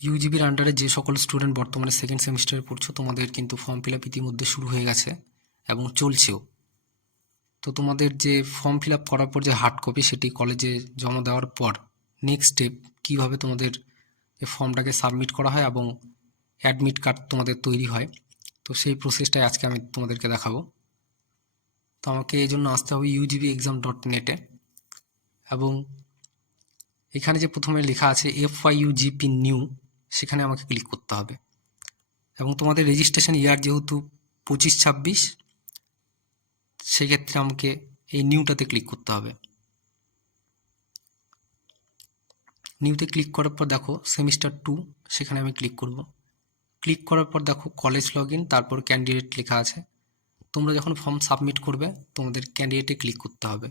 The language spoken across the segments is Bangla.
ইউজিবির আন্ডারে যে সকল স্টুডেন্ট বর্তমানে সেকেন্ড সেমিস্টারে পড়ছো, তোমাদের কিন্তু ফর্ম ফিল আপ ইতিমধ্যে শুরু হয়ে গেছে এবং চলছেও। তো তোমাদের যে ফর্ম ফিল আপ করার পর যে হার্ড কপি, সেটি কলেজে জমা দেওয়ার পর নেক্সট স্টেপ কীভাবে তোমাদের এই ফর্মটাকে সাবমিট করা হয় এবং অ্যাডমিট কার্ড তোমাদের তৈরি হয়, তো সেই প্রসেসটাই আজকে আমি তোমাদেরকে দেখাবো। তো আমাকে এই জন্য আসতে হবে UGBexam.net-এ এবং এখানে যে প্রথমে লেখা আছে FYUGP নিউ, সেখানে আমাকে ক্লিক করতে হবে এবং তোমাদের রেজিস্ট্রেশন ইয়ার যেহেতু 25-26, সেক্ষেত্রে আমাকে এই নিউটাতে ক্লিক করতে হবে। নিউতে ক্লিক করার পর দেখো সেমিস্টার 2, সেখানে আমি ক্লিক করব। ক্লিক করার পর দেখো কলেজ লগ ইন, তারপর ক্যান্ডিডেট লেখা আছে। তোমরা যখন ফর্ম সাবমিট করবে তোমাদের ক্যান্ডিডেটে ক্লিক করতে হবে।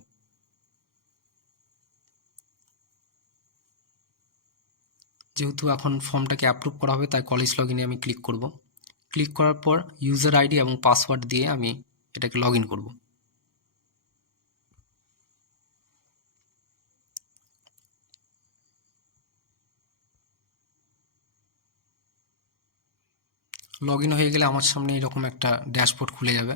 যেহেতু এখন ফর্মটাকে অ্যাপ্রুভ করা হবে, তাই কলেজ লগ ইনে আমি ক্লিক করব। ক্লিক করার পর ইউজার আইডি এবং পাসওয়ার্ড দিয়ে আমি এটাকে লগ ইন করব। লগ ইন হয়ে গেলে আমার সামনে এরকম একটা ড্যাশবোর্ড খুলে যাবে।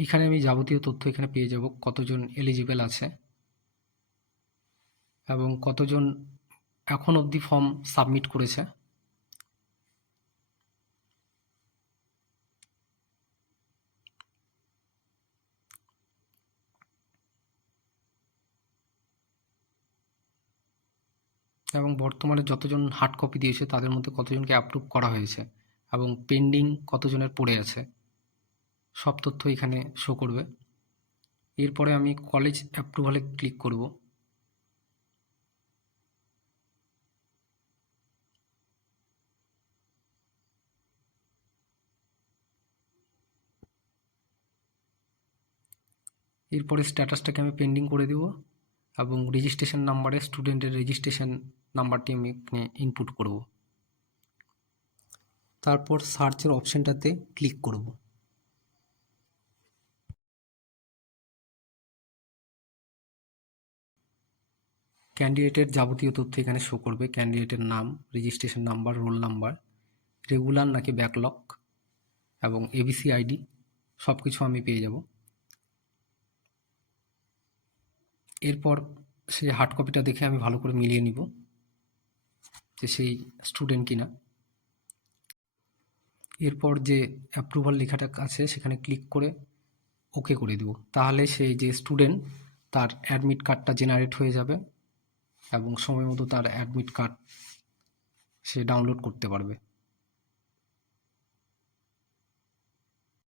এইখানে আমি যাবতীয় তথ্য এখানে পেয়ে যাব, কতজন এলিজিবল আছে এবং কতজন এখন অবধি ফর্ম সাবমিট করেছে। এবং বর্তমানে যতজন হার্ড কপি দিয়েছে তাদের মধ্যে কতজনকে অ্যাপ্রুভ করা হয়েছে এবং পেন্ডিং কতজনের পড়ে আছে, সব তথ্য এখানে শো করবে। এরপরে আমি কলেজ অ্যাপ্রুভালে ক্লিক করব। এরপরে স্ট্যাটাসটাকে আমি পেন্ডিং করে দেব এবং রেজিস্ট্রেশন নাম্বারে স্টুডেন্টের রেজিস্ট্রেশন নাম্বারটি আমি এখানে ইনপুট করব। তারপর সার্চের অপশানটাতে ক্লিক করব। ক্যান্ডিডেটের যাবতীয় তথ্য এখানে শো করবে, ক্যান্ডিডেটের নাম, registration number, roll number, regular নাকি ব্যাকলগ এবং এবিসি আইডি, সব কিছু আমি পেয়ে যাব। এরপর সেই হার্ড কপিটা দেখে আমি ভালো করে মিলিয়ে নিব যে সেই স্টুডেন্ট কিনা। এরপর যে অ্যাপ্রুভাল লেখাটা আছে সেখানে ক্লিক করে ওকে করে দেব। তাহলে সেই যে স্টুডেন্ট, তার অ্যাডমিট কার্ডটা জেনারেট হয়ে যাবে এবং সময় মতো তার অ্যাডমিট কার্ড সে ডাউনলোড করতে পারবে।